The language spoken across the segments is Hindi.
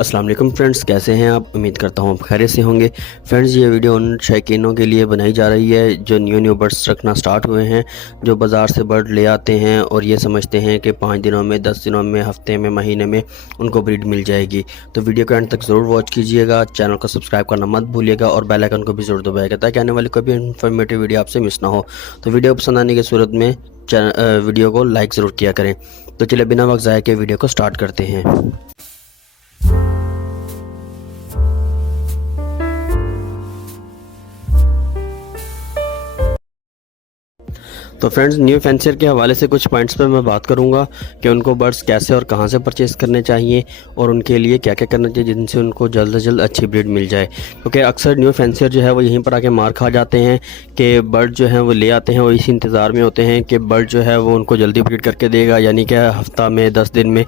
अस्सलाम वालेकुम फ्रेंड्स, कैसे हैं आप। उम्मीद करता हूँ आप खैरियत से होंगे। फ्रेंड्स, ये वीडियो उन शौकीनों के लिए बनाई जा रही है जो न्यू बर्ड्स रखना स्टार्ट हुए हैं, जो बाज़ार से बर्ड ले आते हैं और ये समझते हैं कि 5 दिनों में, 10 दिनों में, हफ्ते में, महीने में उनको ब्रीड मिल जाएगी। तो वीडियो को एंड तक ज़रूर वॉच कीजिएगा, चैनल को सब्सक्राइब करना मत भूलिएगा और बेल आइकन को भी ज़रूर दबाइएगा ताकि आने वाली कोई भी इन्फॉर्मेटिव वीडियो आपसे मिस ना हो। तो वीडियो पसंद आने की सूरत में वीडियो को लाइक ज़रूर किया करें। तो चलिए बिना वक्त ज़ाया के वीडियो को स्टार्ट करते हैं। तो फ्रेंड्स, न्यू फैंसियर के हवाले से कुछ पॉइंट्स पे मैं बात करूंगा कि उनको बर्ड्स कैसे और कहां से परचेज़ करने चाहिए और उनके लिए क्या क्या करना चाहिए जिनसे उनको जल्द से जल्द अच्छी ब्रीड मिल जाए। क्योंकि अक्सर न्यू फैंसियर जो है वो यहीं पर आके मार खा जाते हैं कि बर्ड जो है वो ले आते हैं और इसी इंतज़ार में होते हैं कि बर्ड जो है वो उनको जल्दी ब्रीड करके देगा, यानी कि हफ्ता में, 10 दिन में,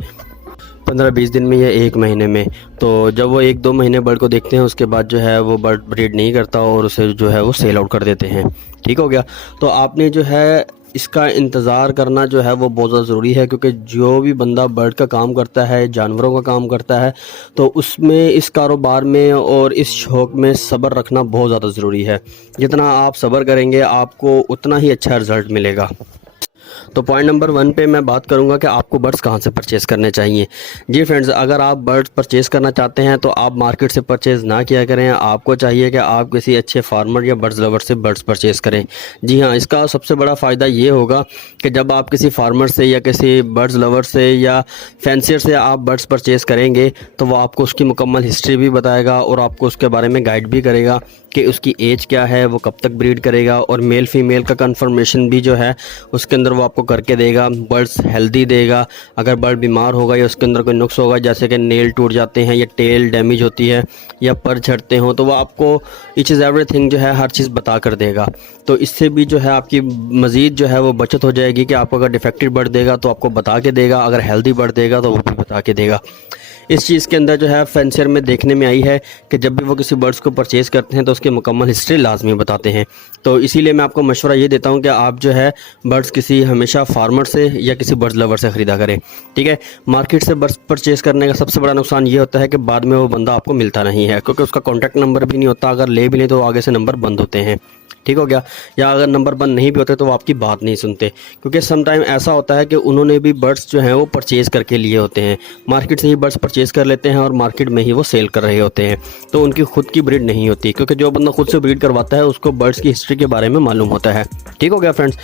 15-20 दिन में या 1 महीने में। तो जब वो 1-2 महीने बर्ड को देखते हैं उसके बाद जो है वो बर्ड ब्रीड नहीं करता और उसे जो है वो सेल आउट कर देते हैं। ठीक हो गया। तो आपने जो है इसका इंतज़ार करना जो है वो बहुत ज़्यादा ज़रूरी है, क्योंकि जो भी बंदा बर्ड का काम करता है, जानवरों का काम करता है, तो उसमें, इस कारोबार में और इस शौक़ में सब्र रखना बहुत ज़्यादा ज़रूरी है। जितना आप सब्र करेंगे आपको उतना ही अच्छा रिज़ल्ट मिलेगा। तो पॉइंट नंबर 1 पे मैं बात करूंगा कि आपको बर्ड्स कहां से परचेज़ करने चाहिए। जी फ्रेंड्स, अगर आप बर्ड्स परचेज़ करना चाहते हैं तो आप मार्केट से परचेज़ ना किया करें। आपको चाहिए कि आप किसी अच्छे फार्मर या बर्ड्स लवर से बर्ड्स परचेज़ करें। जी हाँ, इसका सबसे बड़ा फ़ायदा ये होगा कि जब आप किसी फार्मर से या किसी बर्ड्स लवर से या फैंसियर से आप बर्ड्स परचेज़ करेंगे तो वो आपको उसकी मुकम्मल हिस्ट्री भी बताएगा और आपको उसके बारे में गाइड भी करेगा कि उसकी एज क्या है, वो कब तक ब्रीड करेगा, और मेल फीमेल का कंफर्मेशन भी जो है उसके अंदर वो आपको करके देगा। बर्ड्स हेल्दी देगा। अगर बर्ड बीमार होगा या उसके अंदर कोई नुक्स होगा, जैसे कि नेल टूट जाते हैं या टेल डैमेज होती है या पर झड़ते हों, तो वो आपको ईच इज़ एवरीथिंग जो है हर चीज़ बता कर देगा। तो इससे भी जो है आपकी मज़ीद जो है वो बचत हो जाएगी कि आपको अगर डिफेक्टेड बर्ड देगा तो आपको बता के देगा, अगर हेल्दी बर्ड देगा तो वो भी बता के देगा। इस चीज़ के अंदर जो है फैंसियर में देखने में आई है कि जब भी वो किसी बर्ड्स को परचेज़ करते हैं तो उसकी मुकम्मल हिस्ट्री लाजमी बताते हैं। तो इसीलिए मैं आपको मशवरा ये देता हूँ कि आप जो है बर्ड्स किसी हमेशा फार्मर से या किसी बर्ड्स लवर से ख़रीदा करें। ठीक है। मार्केट से बर्ड्स परचेज़ करने का सबसे बड़ा नुकसान ये होता है कि बाद में वो बंदा आपको मिलता नहीं है, क्योंकि उसका कॉन्टैक्ट नंबर भी नहीं होता। अगर ले भी लें तो आगे से नंबर बंद होते हैं। ठीक हो गया। या अगर नंबर बंद नहीं भी होते तो वो आपकी बात नहीं सुनते, क्योंकि सम टाइम ऐसा होता है कि उन्होंने भी बर्ड्स जो हैं वो परचेज़ करके लिए होते हैं, मार्केट से ही बर्ड्स परचेज़ कर लेते हैं और मार्केट में ही वो सेल कर रहे होते हैं। तो उनकी खुद की ब्रीड नहीं होती, क्योंकि जो बंदा खुद से ब्रीड करवाता है उसको बर्ड्स की हिस्ट्री के बारे में मालूम होता है। ठीक हो गया फ्रेंड्स,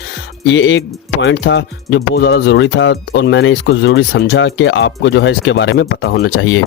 ये एक पॉइंट था जो बहुत ज़्यादा ज़रूरी था और मैंने इसको ज़रूरी समझा कि आपको जो है इसके बारे में पता होना चाहिए।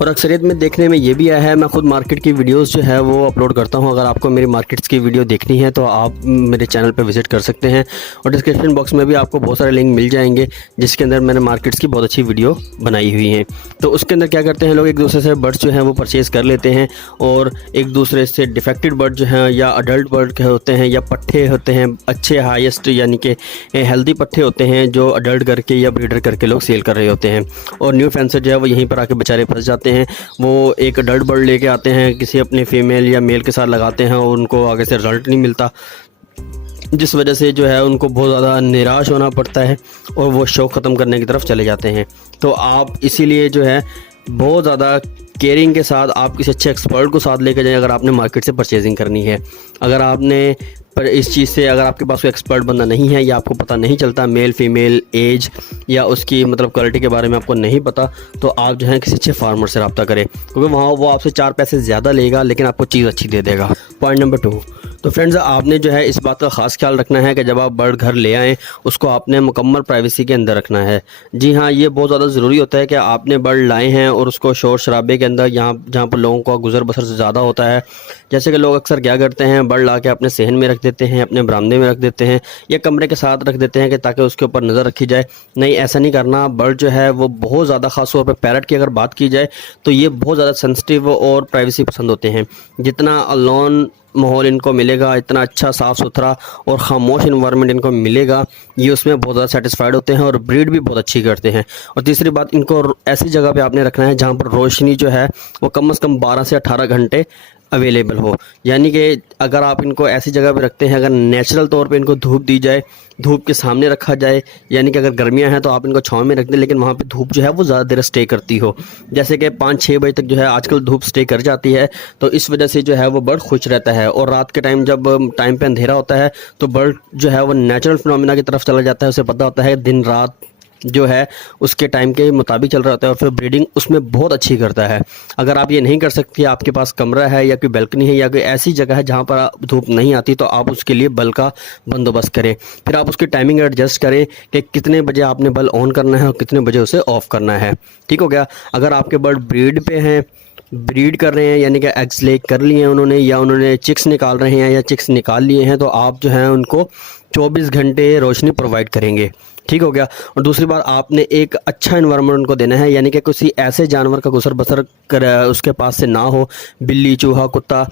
और अक्सरियत में देखने में ये भी आया है, मैं खुद मार्केट की वीडियोस जो है वो अपलोड करता हूँ। अगर आपको मेरी मार्केट्स की वीडियो देखनी है तो आप मेरे चैनल पर विज़िट कर सकते हैं और डिस्क्रिप्शन बॉक्स में भी आपको बहुत सारे लिंक मिल जाएंगे जिसके अंदर मैंने मार्केट्स की बहुत अच्छी वीडियो बनाई हुई हैं। तो उसके अंदर क्या करते हैं लोग, एक दूसरे से बर्ड्स जो हैं वो परचेज़ कर लेते हैं और एक दूसरे से डिफेक्टेड बर्ड जो हैं या अडल्ट बर्ड के होते हैं या पट्ठे होते हैं, अच्छे हाईएस्ट यानी कि हेल्दी पट्ठे होते हैं जो अडल्ट करके या ब्रीडर करके लोग सेल कर रहे होते हैं। और न्यू फैंसर जो है वो यहीं पर आके बेचारे फंस जाते हैं। वो एक अडल्ट बर्ड लेके आते हैं, किसी अपने फीमेल या मेल के साथ लगाते हैं और उनको आगे से रिजल्ट नहीं मिलता, जिस वजह से जो है उनको बहुत ज़्यादा निराश होना पड़ता है और वो शौक़ ख़त्म करने की तरफ चले जाते हैं। तो आप इसीलिए जो है बहुत ज़्यादा केयरिंग के साथ आप किसी अच्छे एक्सपर्ट को साथ लेकर जाएं अगर आपने मार्केट से परचेजिंग करनी है। अगर आपने पर इस चीज़ से, अगर आपके पास कोई एक्सपर्ट बंदा नहीं है या आपको पता नहीं चलता मेल फीमेल एज या उसकी मतलब क्वालिटी के बारे में आपको नहीं पता, तो आप जो है किसी अच्छे फार्मर से रब्ता करें, क्योंकि वहाँ वो आपसे 4 पैसे ज़्यादा लेगा लेकिन आपको चीज़ अच्छी दे देगा। पॉइंट नंबर 2, तो फ्रेंड्स, आपने जो है इस बात का ख़ास ख्याल रखना है कि जब आप बर्ड घर ले आएँ उसको आपने मुकम्मल प्राइवेसी के अंदर रखना है। जी हाँ, ये बहुत ज़्यादा ज़रूरी होता है कि आपने बर्ड लाए हैं और उसको शोर शराबे के अंदर, जहाँ पर लोगों का गुजर बसर ज़्यादा होता है, जैसे कि लोग अक्सर क्या करते हैं, बर्ड ला के अपने सहन में रख देते हैं, अपने बरामदे में रख देते हैं या कमरे के साथ रख देते हैं कि ताकि उसके ऊपर नज़र रखी जाए। नहीं, ऐसा नहीं करना। बर्ड जो है वो बहुत ज़्यादा ख़ास तौर पर पैरट की अगर बात की जाए तो ये बहुत ज़्यादा सेंसिटिव और प्राइवेसी पसंद होते हैं। जितना अलोन माहौल इनको मिलेगा, इतना अच्छा साफ़ सुथरा और ख़ामोश इन्वायरमेंट इनको मिलेगा, ये उसमें बहुत ज़्यादा सेटिस्फाइड होते हैं और ब्रीड भी बहुत अच्छी करते हैं। और तीसरी बात, इनको ऐसी जगह पे आपने रखना है जहाँ पर रोशनी जो है वो कम से कम 12 से 18 घंटे अवेलेबल हो। यानी कि अगर आप इनको ऐसी जगह पे रखते हैं, अगर नेचुरल तौर पे इनको धूप दी जाए, धूप के सामने रखा जाए, यानी कि अगर गर्मियां हैं तो आप इनको छांव में रख दें, लेकिन वहाँ पे धूप जो है वो ज़्यादा देर स्टे करती हो, जैसे कि 5-6 बजे तक जो है आजकल धूप स्टे कर जाती है। तो इस वजह से जो है वो बर्ड खुश रहता है। और रात के टाइम जब टाइम पे अंधेरा होता है तो बर्ड जो है वो नेचुरल फिनोमिना की तरफ चला जाता है। उसे पता होता है दिन रात जो है उसके टाइम के मुताबिक चल रहा होता है, और फिर ब्रीडिंग उसमें बहुत अच्छी करता है। अगर आप ये नहीं कर सकती, आपके पास कमरा है या कोई बैल्कनी है या कोई ऐसी जगह है जहाँ पर धूप नहीं आती, तो आप उसके लिए बल्ब का बंदोबस्त करें। फिर आप उसकी टाइमिंग एडजस्ट करें कि कितने बजे आपने बल्ब ऑन करना है और कितने बजे उसे ऑफ करना है। ठीक हो गया। अगर आपके बर्ड ब्रीड पे हैं, ब्रीड कर रहे हैं, यानी कि एग्स ले कर लिए हैं उन्होंने, या उन्होंने चिक्स निकाल रहे हैं या चिक्स निकाल लिए हैं, तो आप जो है उनको 24 घंटे रोशनी प्रोवाइड करेंगे। ठीक हो गया। और दूसरी बात, आपने एक अच्छा इन्वायरमेंट उनको देना है, यानी कि किसी ऐसे जानवर का गुसर बसर कर उसके पास से ना हो। बिल्ली, चूहा, कुत्ता,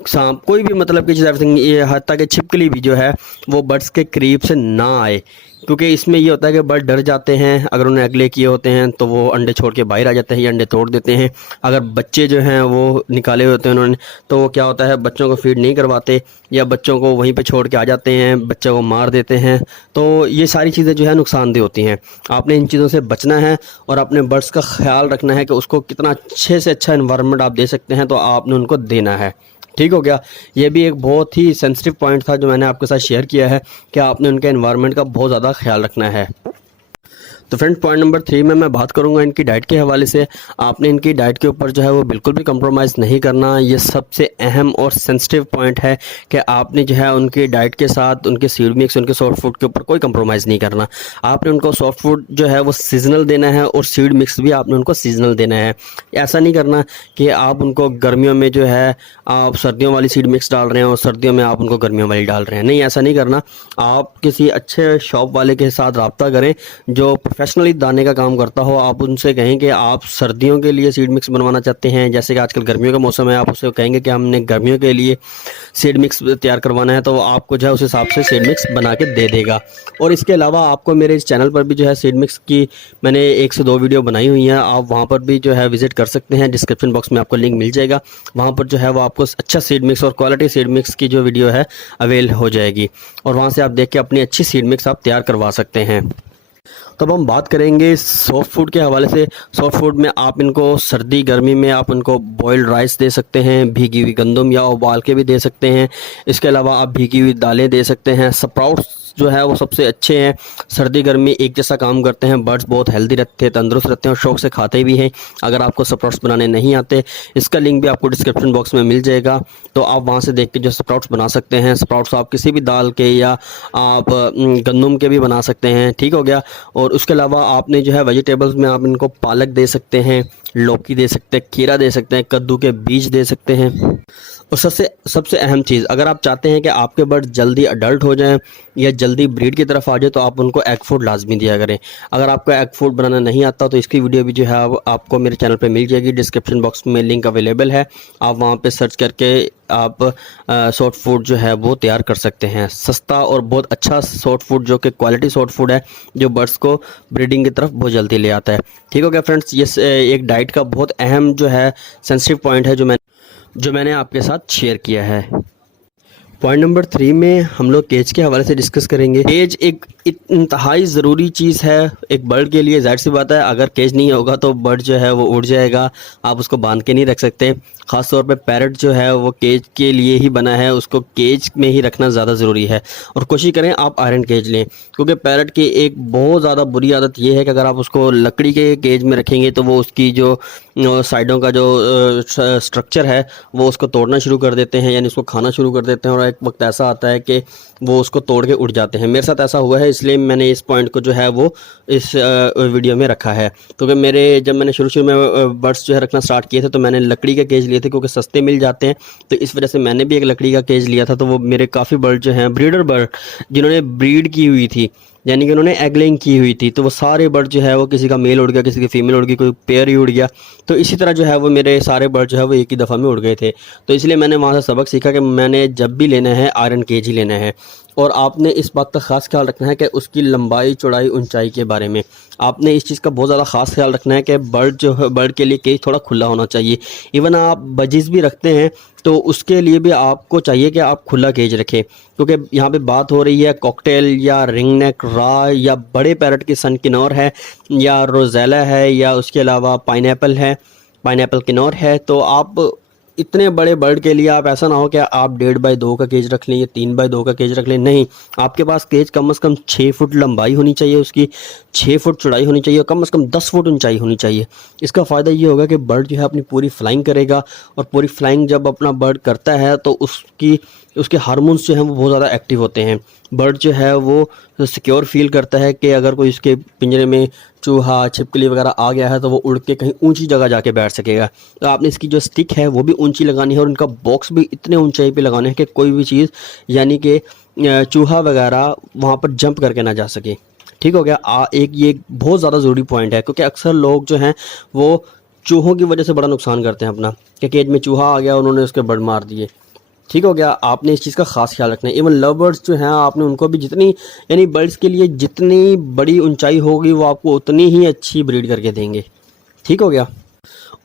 सांप, कोई भी मतलब कि चीज़, एवरीथिंग, ये हत्ता कि छिपकली भी जो है वो बर्ड्स के करीब से ना आए, क्योंकि इसमें ये होता है कि बर्ड डर जाते हैं। अगर उन्हें अगले किए होते हैं तो वो अंडे छोड़ के बाहर आ जाते हैं या अंडे तोड़ देते हैं। अगर बच्चे जो हैं वो निकाले होते हैं उन्होंने, तो वो क्या होता है, बच्चों को फीड नहीं करवाते या बच्चों को वहीं पे छोड़ के आ जाते हैं, बच्चों को मार देते हैं। तो ये सारी चीज़ें जो है नुकसानदेह होती हैं। आपने इन चीज़ों से बचना है और अपने बर्ड्स का ख्याल रखना है कि उसको कितना अच्छे से अच्छा इन्वायरमेंट आप दे सकते हैं, तो आपने उनको देना है। ठीक हो गया। ये भी एक बहुत ही सेंसिटिव पॉइंट था जो मैंने आपके साथ शेयर किया है कि आपने उनके एनवायरनमेंट का बहुत ज़्यादा ख्याल रखना है। तो फ्रेंड, पॉइंट नंबर 3 में मैं बात करूंगा इनकी डाइट के हवाले से। आपने इनकी डाइट के ऊपर जो है वो बिल्कुल भी कंप्रोमाइज़ नहीं करना। ये सबसे अहम और सेंसिटिव पॉइंट है कि आपने जो है उनकी डाइट के साथ उनके सीड मिक्स, उनके सॉफ्ट फूड के ऊपर कोई कंप्रोमाइज़ नहीं करना। आपने उनको सॉफ्ट फूड जो है वो सीजनल देना है और सीड मिक्स भी आपने उनको सीजनल देना है। ऐसा नहीं करना कि आप उनको गर्मियों में जो है आप सर्दियों वाली सीड मिक्स डाल रहे हैं और सर्दियों में आप उनको गर्मियों वाली डाल रहे हैं। नहीं, ऐसा नहीं करना। आप किसी अच्छे शॉप वाले के साथ रब्ता करें जो प्रोफेशनली दाने का काम करता हो। आप उनसे कहें कि आप सर्दियों के लिए सीड मिक्स बनवाना चाहते हैं, जैसे कि आजकल गर्मियों का मौसम है, आप उससे कहेंगे कि हमने गर्मियों के लिए सीड मिक्स तैयार करवाना है, तो वो आपको जो है उस हिसाब से सीड मिक्स बना के दे देगा। और इसके अलावा आपको मेरे इस चैनल पर भी जो है सीड मिक्स की मैंने 1 से 2 वीडियो बनाई हुई हैं, आप वहाँ पर भी जो है विजिट कर सकते हैं। डिस्क्रिप्शन बॉक्स में आपको लिंक मिल जाएगा, वहाँ पर जो है वो आपको अच्छा सीड मिक्स और क्वालिटी सीड मिक्स की जो वीडियो है अवेल हो जाएगी, और वहाँ से आप देख के अपनी अच्छी सीड मिक्स आप तैयार करवा सकते हैं। तो अब हम बात करेंगे सॉफ्ट फूड के हवाले से। सॉफ्ट फूड में आप इनको सर्दी गर्मी में आप इनको बॉइल्ड राइस दे सकते हैं, भीगी हुई गंदम या उबाल के भी दे सकते हैं। इसके अलावा आप भीगी हुई दालें दे सकते हैं। स्प्राउट्स जो है वो सबसे अच्छे हैं, सर्दी गर्मी एक जैसा काम करते हैं। बर्ड्स बहुत हेल्दी रहते हैं, तंदुरुस्त रहते हैं और शौक से खाते भी हैं। अगर आपको स्प्राउट्स बनाने नहीं आते, इसका लिंक भी आपको डिस्क्रिप्शन बॉक्स में मिल जाएगा, तो आप वहां से देख के जो स्प्राउट्स बना सकते हैं। स्प्राउट्स आप किसी भी दाल के या आप गंदम के भी बना सकते हैं। ठीक हो गया। और उसके अलावा आपने जो है वेजिटेबल्स में आप इनको पालक दे सकते हैं, लौकी दे सकते हैं, खीरा दे सकते हैं, कद्दू के बीज दे सकते हैं। और सबसे अहम चीज़, अगर आप चाहते हैं कि आपके बर्ड जल्दी अडल्ट हो जाएं या जल्दी ब्रीड की तरफ आ जाए, तो आप उनको एग फूड लाजमी दिया करें। अगर आपको एग फूड बनाना नहीं आता तो इसकी वीडियो भी जो है आपको मेरे चैनल पे मिल जाएगी, डिस्क्रिप्शन बॉक्स में लिंक अवेलेबल है, आप वहाँ पे सर्च करके आप सॉफ्ट फूड जो है वो तैयार कर सकते हैं। सस्ता और बहुत अच्छा सॉफ्ट फूड जो कि क्वालिटी सॉफ्ट फूड है, जो बर्ड्स को ब्रीडिंग की तरफ बहुत जल्दी ले आता है। ठीक हो गया फ्रेंड्स, ये एक डाइट का बहुत अहम जो है सेंसिटिव पॉइंट है जो मैंने आपके साथ शेयर किया है। पॉइंट नंबर 3 में हम लोग केज के हवाले से डिस्कस करेंगे। केज एक इंतहाई ज़रूरी चीज़ है एक बर्ड के लिए। जाहिर सी बात है, अगर केज नहीं होगा तो बर्ड जो है वो उड़ जाएगा, आप उसको बांध के नहीं रख सकते। ख़ास तौर पे पैरट जो है वो केज के लिए ही बना है, उसको केज में ही रखना ज़्यादा ज़रूरी है। और कोशिश करें आप आयरन केज लें, क्योंकि पैरट की एक बहुत ज़्यादा बुरी आदत ये है कि अगर आप उसको लकड़ी के केज में रखेंगे तो वो उसकी जो साइडों का जो स्ट्रक्चर है वो उसको तोड़ना शुरू कर देते हैं, यानी उसको खाना शुरू कर देते हैं। और एक वक्त ऐसा आता है कि वो उसको तोड़ के उड़ जाते हैं। मेरे साथ ऐसा हुआ है, इसलिए मैंने इस पॉइंट को जो है वो इस वीडियो में रखा है। क्योंकि जब मैंने शुरू में बर्ड्स जो है रखना स्टार्ट किए थे तो मैंने लकड़ी के केज लिए थे, क्योंकि सस्ते मिल जाते हैं। तो इस वजह से मैंने भी एक लकड़ी का केज लिया था। तो वो मेरे काफ़ी बर्ड जो हैं ब्रीडर बर्ड जिन्होंने ब्रीड की हुई थी, यानी कि उन्होंने एग लेइंग की हुई थी, तो वो सारे बर्ड जो है वो किसी का मेल उड़ गया, किसी की फीमेल उड़ गई, कोई पेयर ही उड़ गया। तो इसी तरह जो है वो मेरे सारे बर्ड जो है वो एक ही दफ़ा में उड़ गए थे। तो इसलिए मैंने वहाँ से सबक सीखा कि मैंने जब भी लेना है आयरन केज ही लेना है। और आपने इस बात का ख़ास ख्याल रखना है कि उसकी लंबाई चौड़ाई ऊंचाई के बारे में आपने इस चीज़ का बहुत ज़्यादा ख़ास ख्याल रखना है कि बर्ड जो है, बर्ड के लिए केज थोड़ा खुला होना चाहिए। इवन आप बजीज भी रखते हैं तो उसके लिए भी आपको चाहिए कि आप खुला केज रखें, क्योंकि यहाँ पे बात हो रही है कॉकटेल या रिंग नेक रा या बड़े पैरट की सन किनौर है या रोज़ेला है या उसके अलावा पाइनएप्पल किनौर है। तो आप इतने बड़े बर्ड के लिए आप ऐसा ना हो कि आप 1.5 बाई 2 का केज रख लें या 3 बाई 2 का केज रख लें। नहीं, आपके पास केज कम से कम 6 फुट लंबाई होनी चाहिए, उसकी 6 फुट चौड़ाई होनी चाहिए और कम से कम 10 फुट ऊंचाई होनी चाहिए। इसका फ़ायदा ये होगा कि बर्ड जो है अपनी पूरी फ्लाइंग करेगा, और पूरी फ्लाइंग जब अपना बर्ड करता है तो उसके हार्मोन्स जो हैं वो बहुत ज़्यादा एक्टिव होते हैं। बर्ड जो है वो सिक्योर फील करता है कि अगर कोई उसके पिंजरे में चूहा छिपकली वगैरह आ गया है तो वो उड़ के कहीं ऊंची जगह जाके बैठ सकेगा। तो आपने इसकी जो स्टिक है वो भी ऊंची लगानी है और उनका बॉक्स भी इतने ऊंचाई पे लगाने हैं कि कोई भी चीज़ यानी कि चूहा वगैरह वहाँ पर जंप करके ना जा सके। ठीक हो गया। एक ये बहुत ज़्यादा ज़रूरी पॉइंट है, क्योंकि अक्सर लोग जो हैं वो चूहों की वजह से बड़ा नुकसान करते हैं अपना, कि केज में चूहा आ गया उन्होंने उसके बर्ड मार दिए। ठीक हो गया। आपने इस चीज़ का ख़ास ख्याल रखना है। इवन लव बर्ड्स जो हैं आपने उनको भी जितनी यानी बर्ड्स के लिए जितनी बड़ी ऊंचाई होगी वो आपको उतनी ही अच्छी ब्रीड करके देंगे। ठीक हो गया।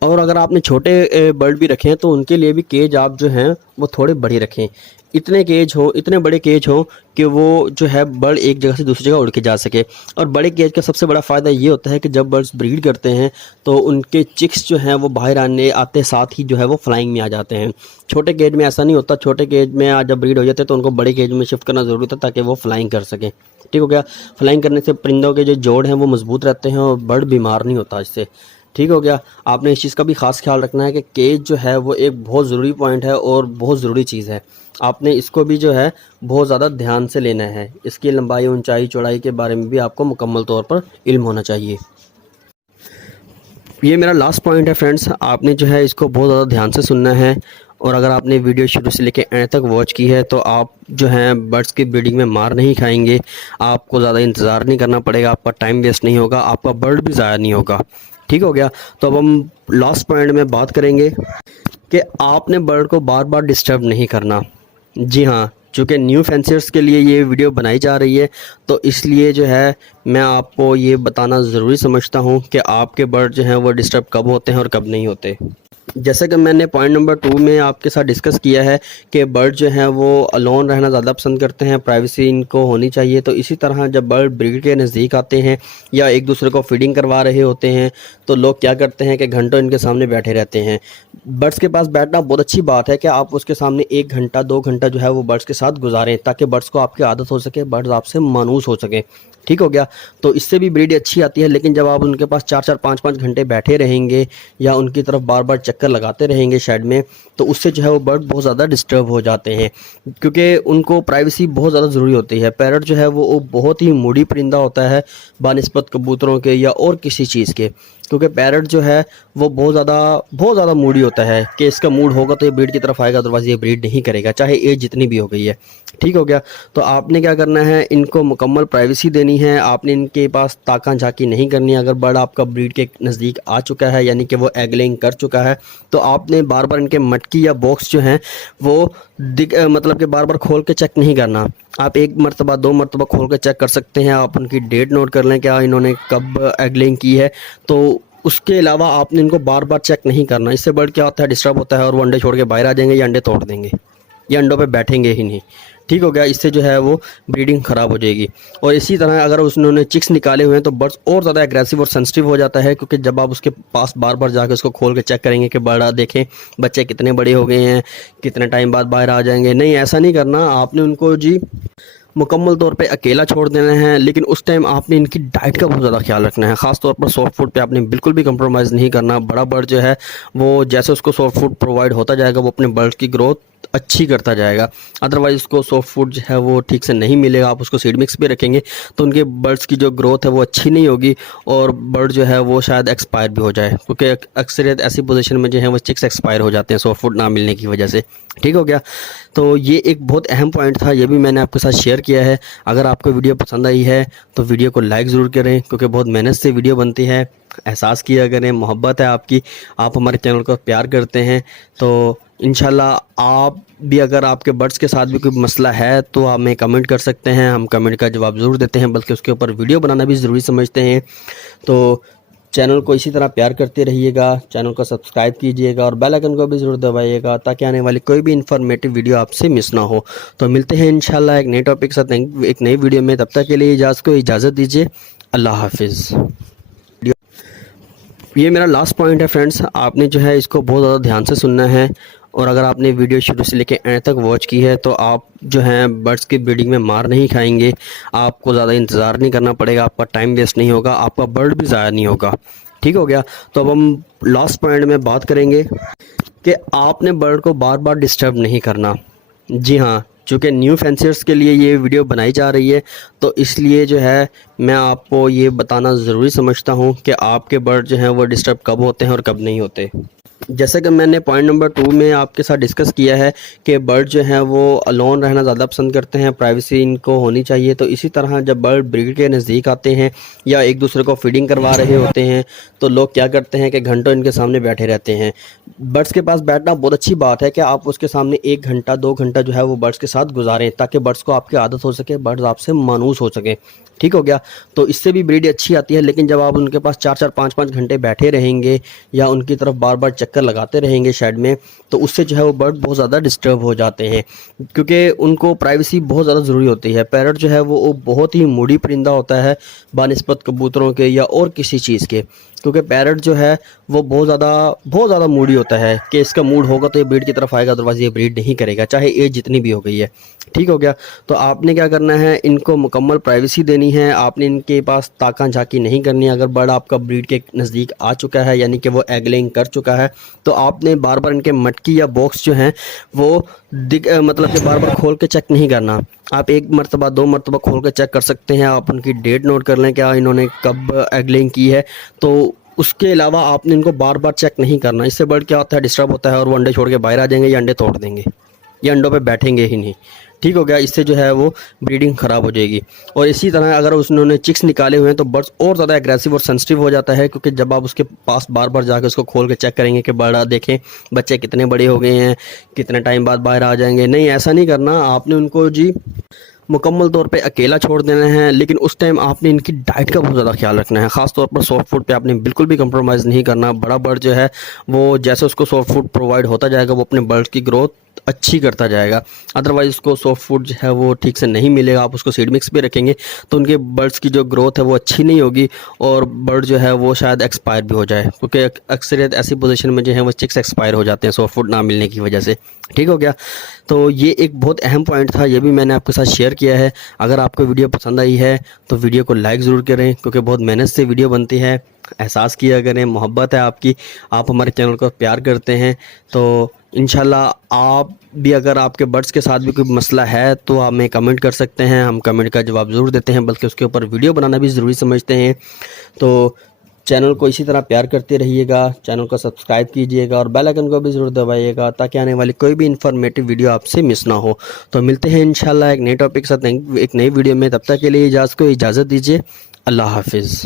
और अगर आपने छोटे बर्ड भी रखे हैं तो उनके लिए भी केज आप जो हैं वो थोड़े बड़े रखें। इतने बड़े केज हो कि वो जो है बर्ड एक जगह से दूसरी जगह उड़ के जा सके। और बड़े केज का सबसे बड़ा फ़ायदा ये होता है कि जब बर्ड्स ब्रीड करते हैं तो उनके चिक्स जो हैं वो बाहर आते साथ ही जो है वो फ्लाइंग में आ जाते हैं। छोटे केज में ऐसा नहीं होता। छोटे केज में आज जब ब्रीड हो जाते हैं तो उनको बड़े केज में शिफ्ट करना ज़रूरी होता है ताकि वो फ्लाइंग कर सकें। ठीक हो गया। फ्लाइंग करने से परिंदों के जो जोड़ हैं वो मजबूत रहते हैं और बर्ड बीमार नहीं होता इससे। ठीक हो गया। आपने इस चीज़ का भी ख़ास ख्याल रखना है कि केज जो है वो एक बहुत ज़रूरी पॉइंट है और बहुत ज़रूरी चीज़ है। आपने इसको भी जो है बहुत ज़्यादा ध्यान से लेना है। इसकी लंबाई ऊंचाई चौड़ाई के बारे में भी आपको मुकम्मल तौर पर इल्म होना चाहिए। ये मेरा लास्ट पॉइंट है फ्रेंड्स, आपने जो है इसको बहुत ज़्यादा ध्यान से सुनना है। और अगर आपने वीडियो शुरू से लेकर एंड तक वॉच की है तो आप जो हैं बर्ड्स की ब्रीडिंग में मार नहीं खाएंगे। आपको ज़्यादा इंतज़ार नहीं करना पड़ेगा, आपका टाइम वेस्ट नहीं होगा, आपका बर्ड भी ज़ाया नहीं होगा। ठीक हो गया। तो अब हम लास्ट पॉइंट में बात करेंगे कि आपने बर्ड को बार बार डिस्टर्ब नहीं करना। जी हाँ, चूँकि न्यू फैंसियर्स के लिए ये वीडियो बनाई जा रही है तो इसलिए जो है मैं आपको ये बताना ज़रूरी समझता हूँ कि आपके बर्ड जो हैं वो डिस्टर्ब कब होते हैं और कब नहीं होते। जैसे कि मैंने पॉइंट नंबर 2 में आपके साथ डिस्कस किया है कि बर्ड जो हैं वो अलोन रहना ज़्यादा पसंद करते हैं, प्राइवेसी इनको होनी चाहिए। तो इसी तरह जब बर्ड ब्रीड के नज़दीक आते हैं या एक दूसरे को फीडिंग करवा रहे होते हैं तो लोग क्या करते हैं कि घंटों इनके सामने बैठे रहते हैं। बर्ड्स के पास बैठना बहुत अच्छी बात है कि आप उसके सामने 1 घंटा 2 घंटा जो है वो बर्ड्स के साथ गुजारें, ताकि बर्ड्स को आपकी आदत हो सके, बर्ड्स आपसे मानूस हो सके। ठीक हो गया। तो इससे भी ब्रीड अच्छी आती है। लेकिन जब आप उनके पास 4-4 5-5 घंटे बैठे रहेंगे या उनकी तरफ बार बार चक्कर लगाते रहेंगे शेड में, तो उससे जो है वो बर्ड बहुत ज़्यादा डिस्टर्ब हो जाते हैं, क्योंकि उनको प्राइवेसी बहुत ज़्यादा ज़रूरी होती है। पैरट जो है वो बहुत ही मूडी परिंदा होता है बानिस्बत कबूतरों के या और किसी चीज़ के, क्योंकि पैरट जो है वो बहुत ज़्यादा मूडी होता है कि इसका मूड होगा तो ये ब्रीड की तरफ आएगा, अदरवाइज़ ये ब्रीड नहीं करेगा, चाहे एज जितनी भी हो गई है। ठीक हो गया। तो आपने क्या करना है, इनको मुकम्मल प्राइवेसी देनी है। आपने इनके पास ताका झांकी नहीं करनी है। अगर बर्ड आपका ब्रीड के नज़दीक आ चुका है यानी कि वो एग लेइंग कर चुका है तो आपने बार बार इनके मटकी या बॉक्स जो हैं वो मतलब कि बार बार खोल के चेक नहीं करना। आप 1 मरतबा 2 मरतबा खोल के चेक कर सकते हैं। आप उनकी डेट नोट कर लें क्या इन्होंने कब एग लेइंग की है। तो उसके अलावा आपने इनको बार बार चेक नहीं करना। इससे बर्ड क्या होता है, डिस्टर्ब होता है और वो अंडे छोड़ के बाहर आ जाएंगे या अंडे तोड़ देंगे या अंडों पे बैठेंगे ही नहीं। ठीक हो गया। इससे जो है वो ब्रीडिंग ख़राब हो जाएगी। और इसी तरह अगर उसने चिक्स निकाले हुए हैं तो बर्ड्स और ज़्यादा एग्रेसिव और सेंसिटिव हो जाता है, क्योंकि जब आप उसके पास बार बार जाकर उसको खोल के चेक करेंगे कि बड़ा देखें बच्चे कितने बड़े हो गए हैं, कितने टाइम बाद बाहर आ जाएंगे। नहीं, ऐसा नहीं करना। आपने उनको जी मुकम्मल तौर पे अकेला छोड़ देना है, लेकिन उस टाइम आपने इनकी डाइट का बहुत ज़्यादा ख्याल रखना है। ख़ास तौर पर सॉफ्ट फूड पे आपने बिल्कुल भी कंप्रोमाइज़ नहीं करना। बड़ा बर्ड जो है वो जैसे उसको सॉफ्ट फूड प्रोवाइड होता जाएगा वो अपने बर्ड की ग्रोथ अच्छी करता जाएगा। अदरवाइज़ उसको सॉफ्ट फूड जो है वो ठीक से नहीं मिलेगा। आप उसको सीड मिक्स भी रखेंगे तो उनके बर्ड्स की जो ग्रोथ है वो अच्छी नहीं होगी और बर्ड जो है वो शायद एक्सपायर भी हो जाए, क्योंकि अक्सरियत ऐसी पोजीशन में जो है वो चिक्स एक्सपायर हो जाते हैं सॉफ्ट फूड ना मिलने की वजह से। ठीक हो गया। तो ये एक बहुत अहम पॉइंट था, ये भी मैंने आपके साथ शेयर किया है। अगर आपको वीडियो पसंद आई है तो वीडियो को लाइक ज़रूर करें, क्योंकि बहुत मेहनत से वीडियो बनती है। एहसास किया करें, मोहब्बत है आपकी, आप हमारे चैनल को प्यार करते हैं। तो इंशाल्लाह आप भी अगर आपके बर्ड्स के साथ भी कोई मसला है तो हमें कमेंट कर सकते हैं, हम कमेंट का जवाब ज़रूर देते हैं, बल्कि उसके ऊपर वीडियो बनाना भी ज़रूरी समझते हैं। तो चैनल को इसी तरह प्यार करते रहिएगा, चैनल को सब्सक्राइब कीजिएगा और बेल आइकन को भी ज़रूर दबाइएगा ताकि आने वाली कोई भी इन्फॉर्मेटिव वीडियो आपसे मिस ना हो। तो मिलते हैं इंशाल्लाह एक नए टॉपिक के साथ एक नई वीडियो में। तब तक के लिए इजाज़त दीजिए। अल्लाह हाफिज़। ये मेरा लास्ट पॉइंट है फ्रेंड्स, आपने जो है इसको बहुत ज़्यादा ध्यान से सुनना है, और अगर आपने वीडियो शुरू से लेकर एंड तक वॉच की है तो आप जो है बर्ड्स की ब्रीडिंग में मार नहीं खाएंगे, आपको ज़्यादा इंतज़ार नहीं करना पड़ेगा, आपका टाइम वेस्ट नहीं होगा, आपका बर्ड भी ज़ाया नहीं होगा। ठीक हो गया। तो अब हम लास्ट पॉइंट में बात करेंगे कि आपने बर्ड को बार बार डिस्टर्ब नहीं करना। जी हाँ, चूँकि न्यू फैंसियर्स के लिए ये वीडियो बनाई जा रही है तो इसलिए जो है मैं आपको ये बताना ज़रूरी समझता हूँ कि आपके बर्ड जो हैं वो डिस्टर्ब कब होते हैं और कब नहीं होते। जैसे कि मैंने पॉइंट नंबर 2 में आपके साथ डिस्कस किया है कि बर्ड जो हैं वो अलोन रहना ज़्यादा पसंद करते हैं, प्राइवेसी इनको होनी चाहिए। तो इसी तरह जब बर्ड ब्रीड के नज़दीक आते हैं या एक दूसरे को फीडिंग करवा रहे होते हैं तो लोग क्या करते हैं कि घंटों इनके सामने बैठे रहते हैं। बर्ड्स के पास बैठना बहुत अच्छी बात है कि आप उसके सामने 1 घंटा 2 घंटा जो है वो बर्ड्स के साथ गुजारें ताकि बर्ड्स को आपकी आदत हो सके, बर्ड्स आपसे मानूस हो सके। ठीक हो गया। तो इससे भी ब्रीड अच्छी आती है। लेकिन जब आप उनके पास 4-4 5-5 घंटे बैठे रहेंगे या उनकी तरफ बार बार चक्कर लगाते रहेंगे शेड में, तो उससे जो है वो बर्ड बहुत ज़्यादा डिस्टर्ब हो जाते हैं, क्योंकि उनको प्राइवेसी बहुत ज़्यादा ज़रूरी होती है। पैरट जो है वो बहुत ही मूडी परिंदा होता है बानिस्बत कबूतरों के या और किसी चीज़ के, क्योंकि पैरट जो है वो बहुत ज़्यादा मूडी होता है कि इसका मूड होगा तो ये ब्रीड की तरफ आएगा, अदरवाइज़ ये ब्रीड नहीं करेगा, चाहे एज जितनी भी हो गई है। ठीक हो गया। तो आपने क्या करना है, इनको मुकम्मल प्राइवेसी देनी है, आपने इनके पास ताका झांकी नहीं करनी है। अगर बर्ड आपका ब्रीड के नज़दीक आ चुका है यानी कि वो एग लेइंग कर चुका है तो आपने बार बार इनके मटकी या बॉक्स जो हैं वो मतलब कि बार बार खोल के चेक नहीं करना। आप 1 मरतबा 2 मरतबा खोल के चेक कर सकते हैं। आप उनकी डेट नोट कर लें क्या इन्होंने कब एग लेइंग की है। तो उसके अलावा आपने इनको बार बार चेक नहीं करना। इससे बर्ड क्या होता है, डिस्टर्ब होता है और वो अंडे छोड़ के बाहर आ जाएंगे या अंडे तोड़ देंगे या अंडों पे बैठेंगे ही नहीं। ठीक हो गया। इससे जो है वो ब्रीडिंग ख़राब हो जाएगी। और इसी तरह अगर उन्होंने चिक्स निकाले हुए हैं तो बर्ड्स और ज़्यादा एग्रेसिव और सेंसिटिव हो जाता है, क्योंकि जब आप उसके पास बार बार जाकर उसको खोल के चेक करेंगे कि बर्ड देखें बच्चे कितने बड़े हो गए हैं, कितने टाइम बाद बाहर आ जाएंगे, नहीं ऐसा नहीं करना। आपने उनको जी मुकम्मल तौर पे अकेला छोड़ देना है। लेकिन उस टाइम आपने इनकी डाइट का बहुत ज़्यादा ख्याल रखना है, ख़ास तौर पर सॉफ्ट फूड पे आपने बिल्कुल भी कंप्रोमाइज़ नहीं करना। बड़ा बर्ड जो है वो जैसे उसको सॉफ्ट फूड प्रोवाइड होता जाएगा वो अपने बर्ड की ग्रोथ अच्छी करता जाएगा। अदरवाइज़ उसको सॉफ्ट फूड जो है वो ठीक से नहीं मिलेगा। आप उसको सीड मिक्स भी रखेंगे तो उनके बर्ड्स की जो ग्रोथ है वो अच्छी नहीं होगी और बर्ड जो है वो शायद एक्सपायर भी हो जाए, क्योंकि अक्सरियत ऐसी पोजीशन में जो है वो चिक्स एक्सपायर हो जाते हैं सॉफ्ट फूड ना मिलने की वजह से। ठीक हो गया। तो ये एक बहुत अहम पॉइंट था, ये भी मैंने आपके साथ शेयर किया है। अगर आपको वीडियो पसंद आई है तो वीडियो को लाइक ज़रूर करें, क्योंकि बहुत मेहनत से वीडियो बनती है। एहसास किया करें, मोहब्बत है आपकी, आप हमारे चैनल को प्यार करते हैं। तो इंशाल्लाह आप भी अगर आपके बर्ड्स के साथ भी कोई मसला है तो हमें कमेंट कर सकते हैं, हम कमेंट का जवाब ज़रूर देते हैं, बल्कि उसके ऊपर वीडियो बनाना भी ज़रूरी समझते हैं। तो चैनल को इसी तरह प्यार करते रहिएगा, चैनल को सब्सक्राइब कीजिएगा और बेल आइकन को भी ज़रूर दबाइएगा ताकि आने वाली कोई भी इन्फॉर्मेटिव वीडियो आपसे मिस ना हो। तो मिलते हैं इंशाल्लाह एक नए टॉपिक के साथ एक नई वीडियो में। तब तक के लिए इजाज़त दीजिए। अल्लाह हाफिज़।